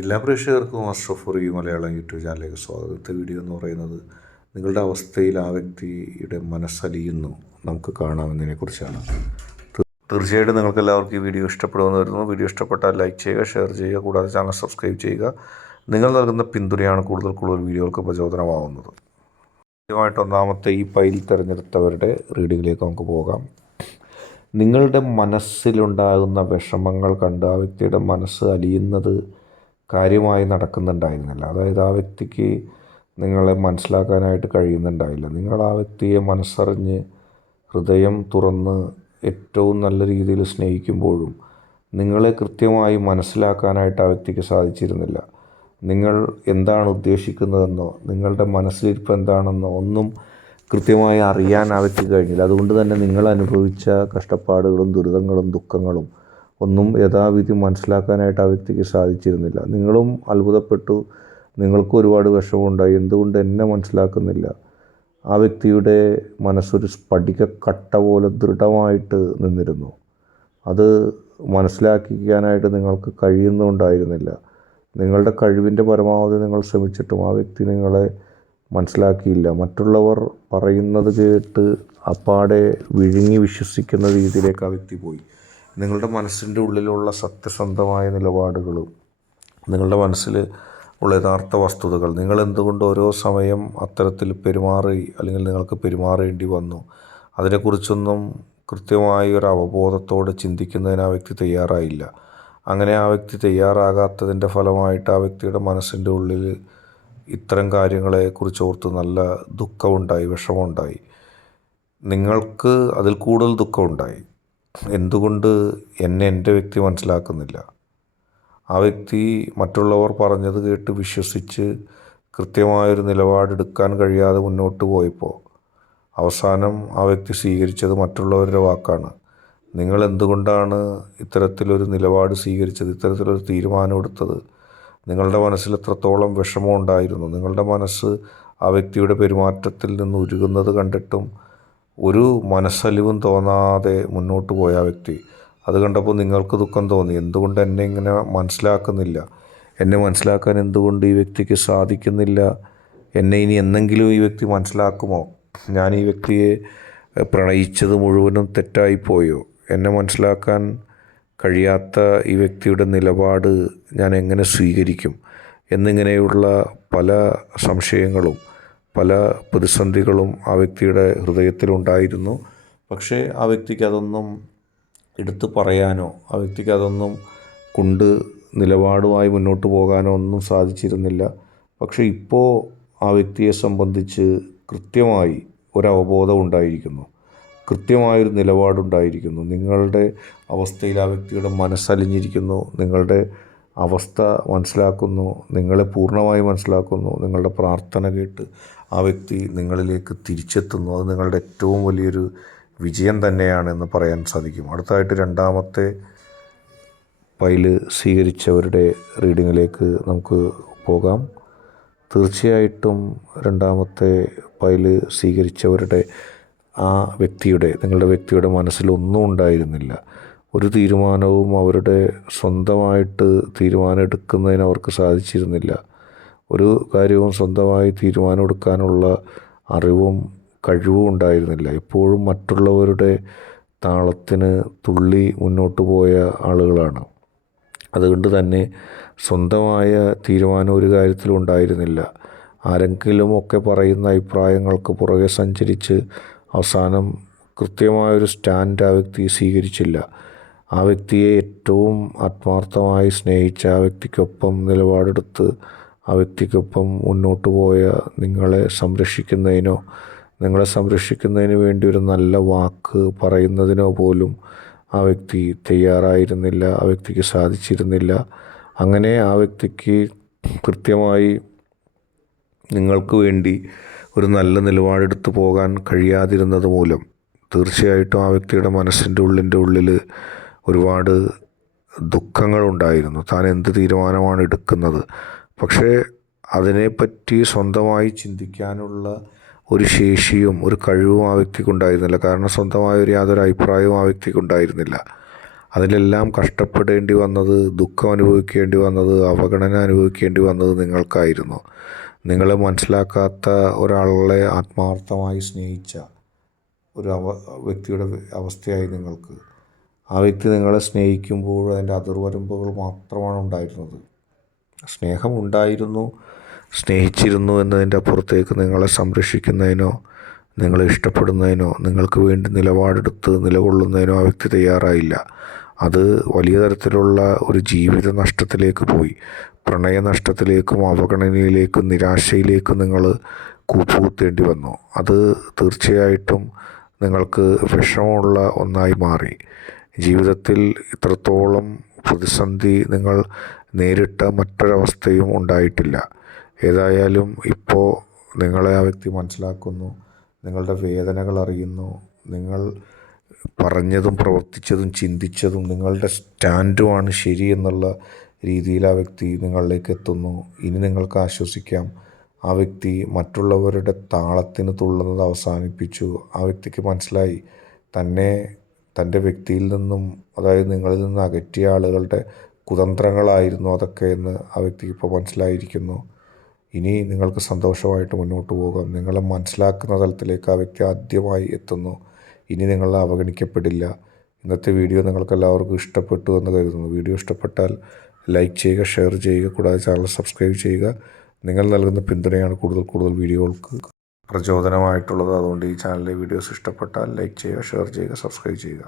എല്ലാ പ്രേക്ഷകർക്കും അഷ്റഫ് മലയാളം യൂട്യൂബ് ചാനലിലേക്ക് സ്വാഗതം. ഇന്നത്തെ വീഡിയോ എന്ന് പറയുന്നത് നിങ്ങളുടെ അവസ്ഥയിൽ ആ വ്യക്തിയുടെ മനസ്സലിയുന്നു നമുക്ക് കാണാമെന്നതിനെക്കുറിച്ചാണ്. തീർച്ചയായിട്ടും നിങ്ങൾക്ക് എല്ലാവർക്കും ഈ വീഡിയോ ഇഷ്ടപ്പെടുമെന്ന് വരുന്നു. വീഡിയോ ഇഷ്ടപ്പെട്ടാൽ ലൈക്ക് ചെയ്യുക, ഷെയർ ചെയ്യുക, കൂടാതെ ചാനൽ സബ്സ്ക്രൈബ് ചെയ്യുക. നിങ്ങൾ നൽകുന്ന പിന്തുണയാണ് കൂടുതൽ വീഡിയോകൾക്ക് പ്രചോദനമാവുന്നത്. ആദ്യമായിട്ട് ഒന്നാമത്തെ ഈ പൈൽ തിരഞ്ഞെടുത്തവരുടെ റീഡിങ്ങിലേക്ക് നമുക്ക് പോകാം. നിങ്ങളുടെ മനസ്സിലുണ്ടാകുന്ന വിഷമങ്ങൾ കണ്ട് ആ വ്യക്തിയുടെ മനസ്സ് അലിയുന്നത് കാര്യമായി നടക്കുന്നുണ്ടായിരുന്നില്ല. അതായത് ആ വ്യക്തിക്ക് നിങ്ങളെ മനസ്സിലാക്കാനായിട്ട് കഴിയുന്നുണ്ടായില്ല. നിങ്ങൾ ആ വ്യക്തിയെ മനസ്സറിഞ്ഞ് ഹൃദയം തുറന്ന് ഏറ്റവും നല്ല രീതിയിൽ സ്നേഹിക്കുമ്പോഴും നിങ്ങളെ കൃത്യമായി മനസ്സിലാക്കാനായിട്ട് ആ വ്യക്തിക്ക് സാധിച്ചിരുന്നില്ല. നിങ്ങൾ എന്താണ് ഉദ്ദേശിക്കുന്നതെന്നോ നിങ്ങളുടെ മനസ്സിലിരിപ്പ് എന്താണെന്നോ ഒന്നും കൃത്യമായി അറിയാൻ ആ വ്യക്തിക്ക് കഴിഞ്ഞില്ല. അതുകൊണ്ട് തന്നെ നിങ്ങൾ അനുഭവിച്ച കഷ്ടപ്പാടുകളും ദുരിതങ്ങളും ദുഃഖങ്ങളും ഒന്നും യഥാവിധി മനസ്സിലാക്കാനായിട്ട് ആ വ്യക്തിക്ക് സാധിച്ചിരുന്നില്ല. നിങ്ങളും അത്ഭുതപ്പെട്ടു. നിങ്ങൾക്കും ഒരുപാട് വിഷമമുണ്ടായി. എന്തുകൊണ്ട് എന്നെ മനസ്സിലാക്കുന്നില്ല? ആ വ്യക്തിയുടെ മനസ്സൊരു സ്ഫടികക്കട്ട പോലെ ദൃഢമായിട്ട് നിന്നിരുന്നു. അത് മനസ്സിലാക്കിക്കാനായിട്ട് നിങ്ങൾക്ക് കഴിയുന്നുണ്ടായിരുന്നില്ല. നിങ്ങളുടെ കഴിവിൻ്റെ പരമാവധി നിങ്ങൾ ശ്രമിച്ചിട്ടും ആ വ്യക്തി നിങ്ങളെ മനസ്സിലാക്കിയില്ല. മറ്റുള്ളവർ പറയുന്നത് കേട്ട് അപ്പാടെ വിഴുങ്ങി വിശ്വസിക്കുന്ന രീതിയിലേക്ക് ആ വ്യക്തി പോയി. നിങ്ങളുടെ മനസ്സിൻ്റെ ഉള്ളിലുള്ള സത്യസന്ധമായ നിലപാടുകളും നിങ്ങളുടെ മനസ്സിൽ ഉള്ള യഥാർത്ഥ വസ്തുതകൾ, നിങ്ങൾ എന്തുകൊണ്ട് ഓരോ സമയം അത്തരത്തിൽ പെരുമാറി അല്ലെങ്കിൽ നിങ്ങൾക്ക് പെരുമാറേണ്ടി വന്നു, അതിനെക്കുറിച്ചൊന്നും കൃത്യമായി ഒരു അവബോധത്തോടെ ചിന്തിക്കുന്നതിന് ആ വ്യക്തി തയ്യാറായില്ല. അങ്ങനെ ആ വ്യക്തി തയ്യാറാകാത്തതിൻ്റെ ഫലമായിട്ട് ആ വ്യക്തിയുടെ മനസ്സിൻ്റെ ഉള്ളിൽ ഇത്തരം കാര്യങ്ങളെക്കുറിച്ച് ഓർത്ത് നല്ല ദുഃഖമുണ്ടായി, വിഷമമുണ്ടായി. നിങ്ങൾക്ക് അതിൽ കൂടുതൽ ദുഃഖമുണ്ടായി. എന്തുകൊണ്ട് എൻ്റെ വ്യക്തി മനസ്സിലാക്കുന്നില്ല? ആ വ്യക്തി മറ്റുള്ളവർ പറഞ്ഞത് കേട്ട് വിശ്വസിച്ച് കൃത്യമായൊരു നിലപാടെടുക്കാൻ കഴിയാതെ മുന്നോട്ട് പോയപ്പോൾ അവസാനം ആ വ്യക്തി സ്വീകരിച്ചത് മറ്റുള്ളവരുടെ വാക്കാണ്. നിങ്ങൾ എന്തുകൊണ്ടാണ് ഇത്തരത്തിലൊരു നിലപാട് സ്വീകരിച്ചത്, ഇത്തരത്തിലൊരു തീരുമാനമെടുത്തത്? നിങ്ങളുടെ മനസ്സിൽ എത്രത്തോളം വിഷമമുണ്ടായിരുന്നു? നിങ്ങളുടെ മനസ്സ് ആ വ്യക്തിയുടെ പെരുമാറ്റത്തിൽ നിന്ന് ഉരുകുന്നത് കണ്ടിട്ടും ഒരു മനസ്സലിവും തോന്നാതെ മുന്നോട്ട് പോയ ആ വ്യക്തി, അത് കണ്ടപ്പോൾ നിങ്ങൾക്ക് ദുഃഖം തോന്നി. എന്തുകൊണ്ട് എന്നെ ഇങ്ങനെ മനസ്സിലാക്കുന്നില്ല? എന്നെ മനസ്സിലാക്കാൻ എന്തുകൊണ്ട് ഈ വ്യക്തിക്ക് സാധിക്കുന്നില്ല? എന്നെ ഇനി എന്നെങ്കിലും ഈ വ്യക്തി മനസ്സിലാക്കുമോ? ഞാൻ ഈ വ്യക്തിയെ പ്രണയിച്ചത് മുഴുവനും തെറ്റായിപ്പോയോ? എന്നെ മനസ്സിലാക്കാൻ കഴിയാത്ത ഈ വ്യക്തിയുടെ നിലപാട് ഞാൻ എങ്ങനെ സ്വീകരിക്കും എന്നിങ്ങനെയുള്ള പല സംശയങ്ങളും പല പ്രതിസന്ധികളും ആ വ്യക്തിയുടെ ഹൃദയത്തിലുണ്ടായിരുന്നു. പക്ഷേ ആ വ്യക്തിക്ക് അതൊന്നും എടുത്തു പറയാനോ ആ വ്യക്തിക്ക് അതൊന്നും കൊണ്ട് നിലപാടുമായി മുന്നോട്ട് പോകാനോ ഒന്നും സാധിച്ചിരുന്നില്ല. പക്ഷേ ഇപ്പോൾ ആ വ്യക്തിയെ സംബന്ധിച്ച് കൃത്യമായി ഒരവബോധം ഉണ്ടായിരിക്കുന്നു, കൃത്യമായൊരു നിലപാടുണ്ടായിരിക്കുന്നു. നിങ്ങളുടെ അവസ്ഥയിൽ ആ വ്യക്തിയുടെ മനസ്സലിഞ്ഞിരിക്കുന്നു, നിങ്ങളുടെ അവസ്ഥ മനസ്സിലാക്കുന്നു, നിങ്ങളെ പൂർണ്ണമായി മനസ്സിലാക്കുന്നു. നിങ്ങളുടെ പ്രാർത്ഥന കേട്ട് ആ വ്യക്തി നിങ്ങളിലേക്ക് തിരിച്ചെത്തുന്നു. അത് നിങ്ങളുടെ ഏറ്റവും വലിയൊരു വിജയം തന്നെയാണെന്ന് പറയാൻ സാധിക്കും. അടുത്തതായിട്ട് രണ്ടാമത്തെ പൈല് സ്വീകരിച്ചവരുടെ റീഡിങ്ങിലേക്ക് നമുക്ക് പോകാം. തീർച്ചയായിട്ടും രണ്ടാമത്തെ പൈല് സ്വീകരിച്ചവരുടെ ആ വ്യക്തിയുടെ നിങ്ങളുടെ വ്യക്തിയുടെ മനസ്സിലൊന്നും ഉണ്ടായിരുന്നില്ല. ഒരു തീരുമാനവും അവരുടെ സ്വന്തമായിട്ട് തീരുമാനം എടുക്കുന്നതിന് അവർക്ക് സാധിച്ചിരുന്നില്ല. ഒരു കാര്യവും സ്വന്തമായി തീരുമാനമെടുക്കാനുള്ള അറിവും കഴിവും ഉണ്ടായിരുന്നില്ല. എപ്പോഴും മറ്റുള്ളവരുടെ താളത്തിന് തുള്ളി മുന്നോട്ട് പോയ ആളുകളാണ്. അതുകൊണ്ട് തന്നെ സ്വന്തമായ തീരുമാനം ഒരു കാര്യത്തിലും ഉണ്ടായിരുന്നില്ല. ആരെങ്കിലും ഒക്കെ പറയുന്ന അഭിപ്രായങ്ങൾക്ക് പുറകെ സഞ്ചരിച്ച് അവസാനം കൃത്യമായൊരു സ്റ്റാൻഡ് ആ വ്യക്തി സ്വീകരിച്ചില്ല. ആ വ്യക്തിയെ ഏറ്റവും ആത്മാർത്ഥമായി സ്നേഹിച്ച ആ വ്യക്തിക്കൊപ്പം നിലപാടെടുത്ത് ആ വ്യക്തിക്കൊപ്പം മുന്നോട്ട് പോയ നിങ്ങളെ സംരക്ഷിക്കുന്നതിന് വേണ്ടി ഒരു നല്ല വാക്ക് പറയുന്നതിനോ പോലും ആ വ്യക്തി തയ്യാറായിരുന്നില്ല, ആ വ്യക്തിക്ക് സാധിച്ചിരുന്നില്ല. അങ്ങനെ ആ വ്യക്തിക്ക് കൃത്യമായി നിങ്ങൾക്ക് വേണ്ടി ഒരു നല്ല നിലപാടെടുത്ത് പോകാൻ കഴിയാതിരുന്നത് മൂലം തീർച്ചയായിട്ടും ആ വ്യക്തിയുടെ മനസ്സിൻ്റെ ഉള്ളിൽ ഒരുപാട് ദുഃഖങ്ങളുണ്ടായിരുന്നു. താൻ എന്ത് തീരുമാനമാണ് എടുക്കുന്നത്? പക്ഷേ അതിനെപ്പറ്റി സ്വന്തമായി ചിന്തിക്കാനുള്ള ഒരു ശേഷിയും ഒരു കഴിവും ആ വ്യക്തിക്കുണ്ടായിരുന്നില്ല. കാരണം സ്വന്തമായ യാതൊരു അഭിപ്രായവും ആ വ്യക്തിക്കുണ്ടായിരുന്നില്ല. അതിലെല്ലാം കഷ്ടപ്പെടേണ്ടി വന്നത്, ദുഃഖം അനുഭവിക്കേണ്ടി വന്നത്, അവഗണന അനുഭവിക്കേണ്ടി വന്നത് നിങ്ങൾക്കായിരുന്നു. നിങ്ങളെ മനസ്സിലാക്കാത്ത ഒരാളെ ആത്മാർത്ഥമായി സ്നേഹിച്ച ഒരു വ്യക്തിയുടെ അവസ്ഥയായി നിങ്ങൾക്ക്. ആ വ്യക്തി നിങ്ങളെ സ്നേഹിക്കുമ്പോൾ അതിൻ്റെ അതിർവരമ്പുകൾ മാത്രമാണ് ഉണ്ടായിരുന്നത്. സ്നേഹമുണ്ടായിരുന്നു, സ്നേഹിച്ചിരുന്നു എന്നതിൻ്റെ അപ്പുറത്തേക്ക് നിങ്ങളെ സംരക്ഷിക്കുന്നതിനോ നിങ്ങളെ ഇഷ്ടപ്പെടുന്നതിനോ നിങ്ങൾക്ക് വേണ്ടി നിലപാടെടുത്ത് നിലകൊള്ളുന്നതിനോ ആ വ്യക്തി തയ്യാറായില്ല. അത് വലിയ തരത്തിലുള്ള ഒരു ജീവിത നഷ്ടത്തിലേക്ക് പോയി. പ്രണയനഷ്ടത്തിലേക്കും അവഗണനയിലേക്കും നിരാശയിലേക്കും നിങ്ങൾ കൂപ്പുകുത്തേണ്ടി വന്നു. അത് തീർച്ചയായിട്ടും നിങ്ങൾക്ക് വിഷമമുള്ള ഒന്നായി മാറി. ജീവിതത്തിൽ ഇത്രത്തോളം പ്രതിസന്ധി നിങ്ങൾ നേരിട്ട മറ്റൊരവസ്ഥയും ഉണ്ടായിട്ടില്ല. ഏതായാലും ഇപ്പോൾ നിങ്ങളെ ആ വ്യക്തി മനസ്സിലാക്കുന്നു, നിങ്ങളുടെ വേദനകൾ അറിയുന്നു, നിങ്ങൾ പറഞ്ഞതും പ്രവർത്തിച്ചതും ചിന്തിച്ചതും നിങ്ങളുടെ സ്റ്റാൻഡുമാണ് ശരി എന്നുള്ള രീതിയിൽ ആ വ്യക്തി നിങ്ങളിലേക്ക് എത്തുന്നു. ഇനി നിങ്ങൾക്ക് ആശ്വസിക്കാം. ആ വ്യക്തി മറ്റുള്ളവരുടെ താളത്തിന് തുള്ളുന്നത് അവസാനിപ്പിച്ചു. ആ വ്യക്തിക്ക് മനസ്സിലായി തൻ്റെ വ്യക്തിയിൽ നിന്നും, അതായത് നിങ്ങളിൽ നിന്ന് അകറ്റിയ ആളുകളുടെ കുതന്ത്രങ്ങളായിരുന്നു അതൊക്കെ എന്ന് ആ വ്യക്തിക്ക് ഇപ്പോൾ മനസ്സിലായിരിക്കുന്നു. ഇനി നിങ്ങൾക്ക് സന്തോഷമായിട്ട് മുന്നോട്ട് പോകാം. നിങ്ങളെ മനസ്സിലാക്കുന്ന തലത്തിലേക്ക് ആ വ്യക്തി ആദ്യമായി എത്തുന്നു. ഇനി നിങ്ങൾ അവഗണിക്കപ്പെടില്ല. ഇന്നത്തെ വീഡിയോ നിങ്ങൾക്കെല്ലാവർക്കും ഇഷ്ടപ്പെട്ടു എന്ന് കരുതുന്നു. വീഡിയോ ഇഷ്ടപ്പെട്ടാൽ ലൈക്ക് ചെയ്യുക, ഷെയർ ചെയ്യുക, കൂടാതെ ചാനൽ സബ്സ്ക്രൈബ് ചെയ്യുക. നിങ്ങൾ നൽകുന്ന പിന്തുണയാണ് കൂടുതൽ വീഡിയോകൾക്ക് പ്രചോദനമായിട്ടുള്ളത്. അതുകൊണ്ട് ഈ ചാനലിലെ വീഡിയോസ് ഇഷ്ടപ്പെട്ടാൽ ലൈക്ക് ചെയ്യുക, ഷെയർ ചെയ്യുക, സബ്സ്ക്രൈബ് ചെയ്യുക.